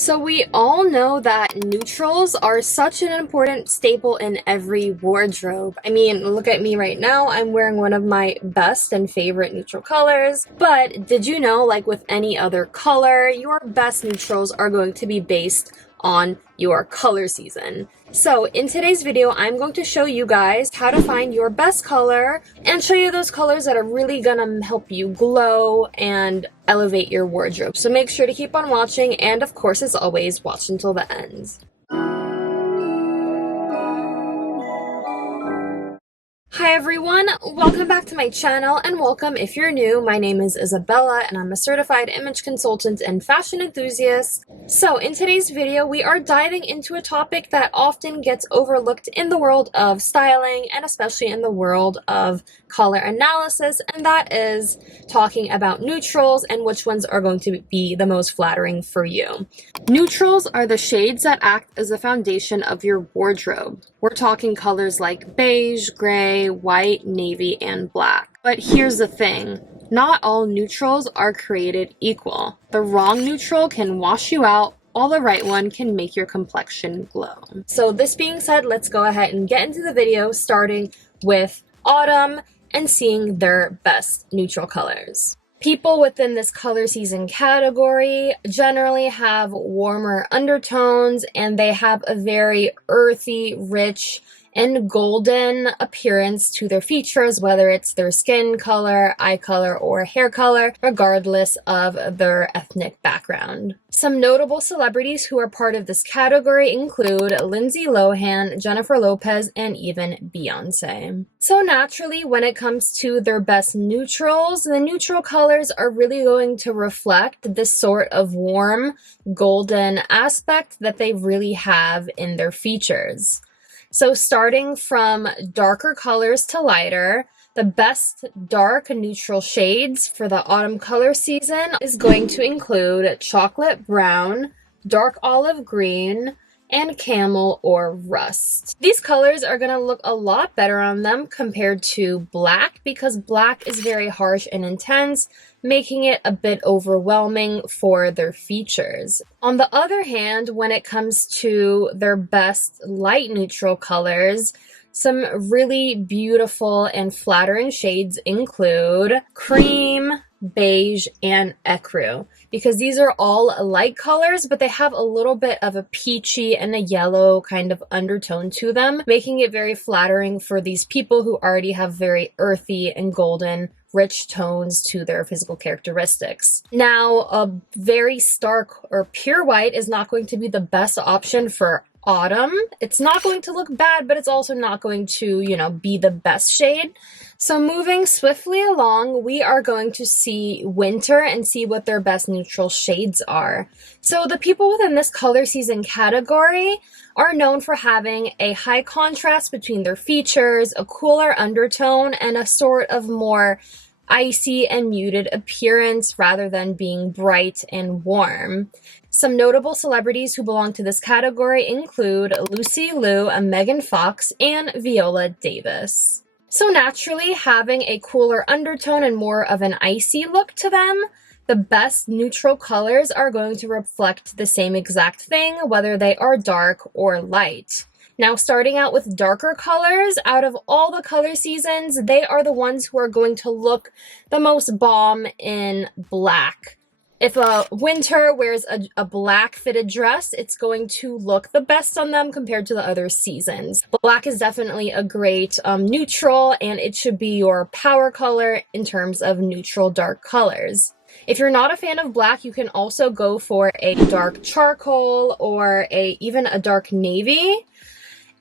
So we all know that neutrals are such an important staple in every wardrobe. I mean, look at me right now. I'm wearing one of my best and favorite neutral colors. But did you know, like with any other color, your best neutrals are going to be based on your color season. So in today's video, I'm going to show you guys how to find your best color and show you those colors that are really gonna help you glow and elevate your wardrobe. So make sure to keep on watching, and of course, as always, watch until the end. Hi everyone, welcome back to my channel, and welcome if you're new. My name is Isabella and I'm a certified image consultant and fashion enthusiast. So in today's video, we are diving into a topic that often gets overlooked in the world of styling and especially in the world of color analysis, and that is talking about neutrals and which ones are going to be the most flattering for you. Neutrals are the shades that act as the foundation of your wardrobe. We're talking colors like beige, gray, white, navy, and black. But here's the thing. Not all neutrals are created equal. The wrong neutral can wash you out, while the right one can make your complexion glow. So this being said, let's go ahead and get into the video, starting with autumn and seeing their best neutral colors. People within this color season category generally have warmer undertones, and they have a very earthy, rich, and golden appearance to their features, whether it's their skin color, eye color, or hair color, regardless of their ethnic background. Some notable celebrities who are part of this category include Lindsay Lohan, Jennifer Lopez, and even Beyonce. So naturally, when it comes to their best neutrals, the neutral colors are really going to reflect this sort of warm, golden aspect that they really have in their features. So starting from darker colors to lighter, the best dark neutral shades for the autumn color season is going to include chocolate brown, dark olive green, and camel or rust. These colors are going to look a lot better on them compared to black, because black is very harsh and intense, making it a bit overwhelming for their features. On the other hand, when it comes to their best light neutral colors, some really beautiful and flattering shades include cream, beige, and ecru, because these are all light colors, but they have a little bit of a peachy and a yellow kind of undertone to them, making it very flattering for these people who already have very earthy and golden rich tones to their physical characteristics. Now, a very stark or pure white is not going to be the best option for autumn. It's not going to look bad, but it's also not going to, be the best shade. So moving swiftly along, we are going to see winter and see what their best neutral shades are. So the people within this color season category are known for having a high contrast between their features, a cooler undertone, and a sort of more icy and muted appearance rather than being bright and warm. Some notable celebrities who belong to this category include Lucy Liu, Megan Fox, and Viola Davis. So naturally, having a cooler undertone and more of an icy look to them, the best neutral colors are going to reflect the same exact thing, whether they are dark or light. Now, starting out with darker colors, out of all the color seasons, they are the ones who are going to look the most bomb in black. If a winter wears a black fitted dress, it's going to look the best on them compared to the other seasons. Black is definitely a great neutral, and it should be your power color in terms of neutral dark colors. If you're not a fan of black, you can also go for a dark charcoal or even a dark navy.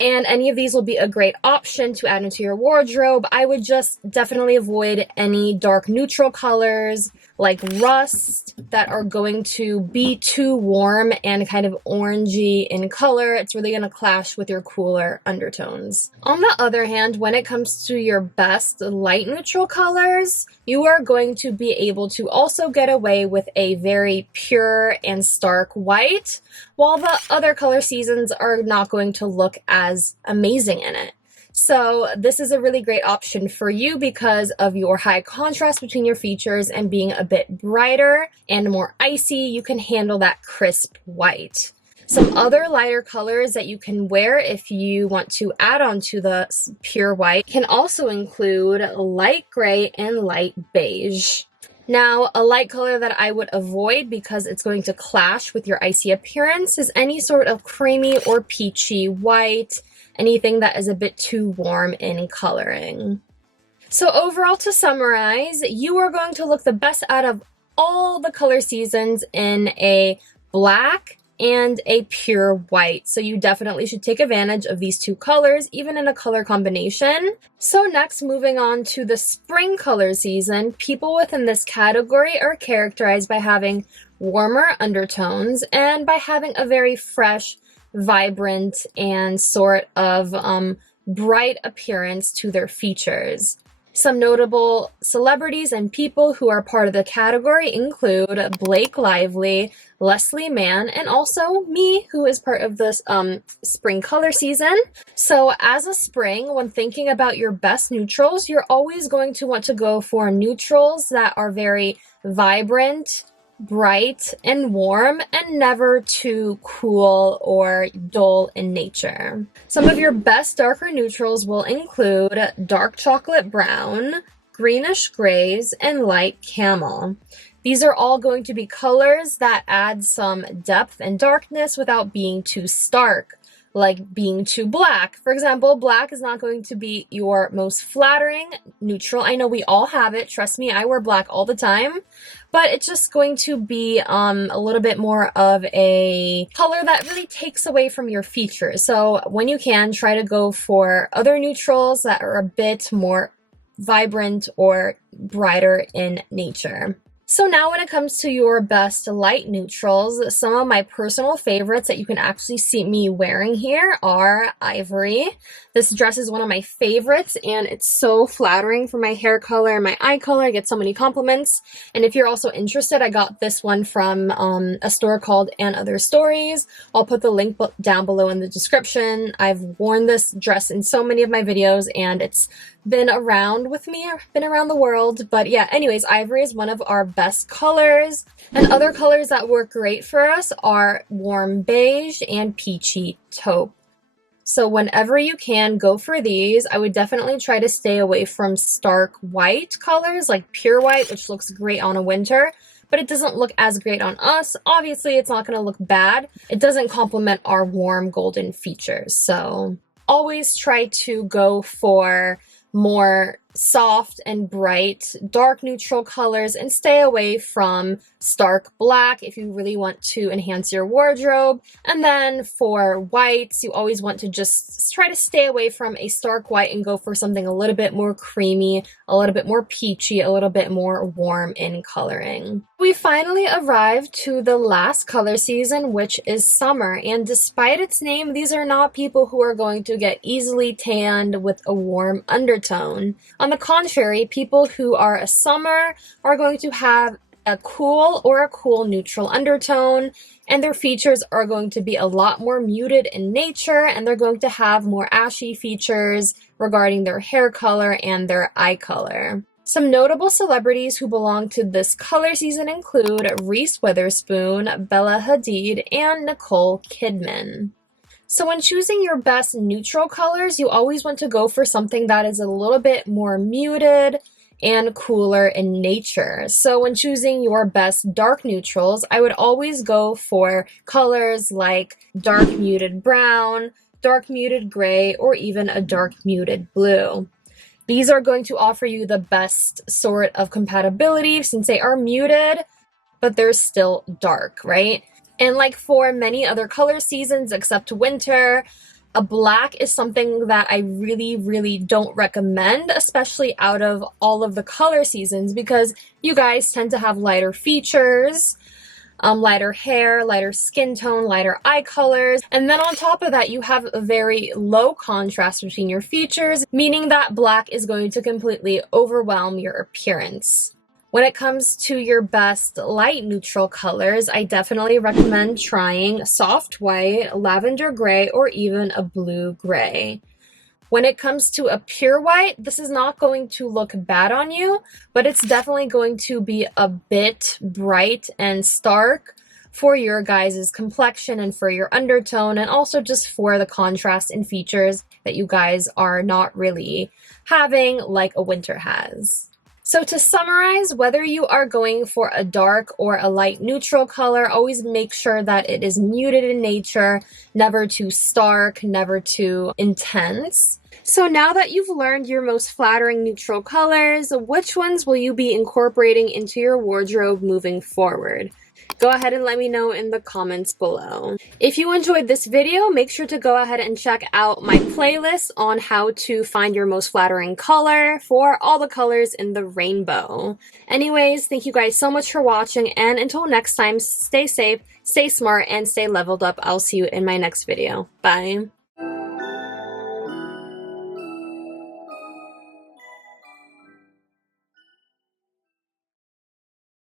And any of these will be a great option to add into your wardrobe. I would just definitely avoid any dark neutral colors like rust that are going to be too warm and kind of orangey in color. It's really going to clash with your cooler undertones. On the other hand, when it comes to your best light neutral colors, you are going to be able to also get away with a very pure and stark white, while the other color seasons are not going to look as amazing in it. So this is a really great option for you because of your high contrast between your features and being a bit brighter and more icy. You can handle that crisp white. Some other lighter colors that you can wear if you want to add on to the pure white can also include light gray and light beige. Now, a light color that I would avoid because it's going to clash with your icy appearance is any sort of creamy or peachy white, anything that is a bit too warm in coloring. So overall, to summarize, you are going to look the best out of all the color seasons in a black and a pure white. So you definitely should take advantage of these two colors, even in a color combination. So next, moving on to the spring color season, people within this category are characterized by having warmer undertones and by having a very fresh, vibrant, and sort of bright appearance to their features. Some notable celebrities and people who are part of the category include Blake Lively, Leslie Mann, and also me, who is part of this spring color season. So as a spring, when thinking about your best neutrals, you're always going to want to go for neutrals that are very vibrant, bright, and warm, and never too cool or dull in nature. Some of your best darker neutrals will include dark chocolate brown, greenish grays, and light camel. These are all going to be colors that add some depth and darkness without being too stark, like being too black. For example, black is not going to be your most flattering neutral. I know we all have it. Trust me, I wear black all the time. But it's just going to be a little bit more of a color that really takes away from your features. So when you can, try to go for other neutrals that are a bit more vibrant or brighter in nature. So now when it comes to your best light neutrals, some of my personal favorites that you can actually see me wearing here are Ivory. This dress is one of my favorites and it's so flattering for my hair color and my eye color. I get so many compliments. And if you're also interested, I got this one from a store called And Other Stories. I'll put the link down below in the description. I've worn this dress in so many of my videos and it's been around with me, been around the world. But yeah, anyways, Ivory is one of our best colors. And other colors that work great for us are warm beige and peachy taupe. So whenever you can, go for these. I would definitely try to stay away from stark white colors like pure white, which looks great on a winter, but it doesn't look as great on us. Obviously, it's not going to look bad. It doesn't complement our warm golden features. So always try to go for more soft and bright dark neutral colors and stay away from stark black if you really want to enhance your wardrobe. And then for whites, you always want to just try to stay away from a stark white and go for something a little bit more creamy, a little bit more peachy, a little bit more warm in coloring. We finally arrived to the last color season, which is summer. And despite its name, these are not people who are going to get easily tanned with a warm undertone. On the contrary, people who are a summer are going to have a cool or a cool neutral undertone, and their features are going to be a lot more muted in nature, and they're going to have more ashy features regarding their hair color and their eye color. Some notable celebrities who belong to this color season include Reese Witherspoon, Bella Hadid, and Nicole Kidman. So when choosing your best neutral colors, you always want to go for something that is a little bit more muted and cooler in nature. So when choosing your best dark neutrals, I would always go for colors like dark muted brown, dark muted gray, or even a dark muted blue. These are going to offer you the best sort of compatibility since they are muted, but they're still dark, right? And like for many other color seasons except winter, a black is something that I really don't recommend, especially out of all of the color seasons, because you guys tend to have lighter features, lighter hair, lighter skin tone, lighter eye colors. And then on top of that, you have a very low contrast between your features, meaning that black is going to completely overwhelm your appearance. When it comes to your best light neutral colors, I definitely recommend trying soft white, lavender gray, or even a blue gray. When it comes to a pure white, this is not going to look bad on you, but it's definitely going to be a bit bright and stark for your guys' complexion and for your undertone, and also just for the contrast and features that you guys are not really having like a winter has. So to summarize, whether you are going for a dark or a light neutral color, always make sure that it is muted in nature, never too stark, never too intense. So now that you've learned your most flattering neutral colors, which ones will you be incorporating into your wardrobe moving forward? Go ahead and let me know in the comments below. If you enjoyed this video, make sure to go ahead and check out my playlist on how to find your most flattering color for all the colors in the rainbow. Anyways, thank you guys so much for watching, and until next time, stay safe, stay smart, and stay leveled up. I'll see you in my next video. Bye.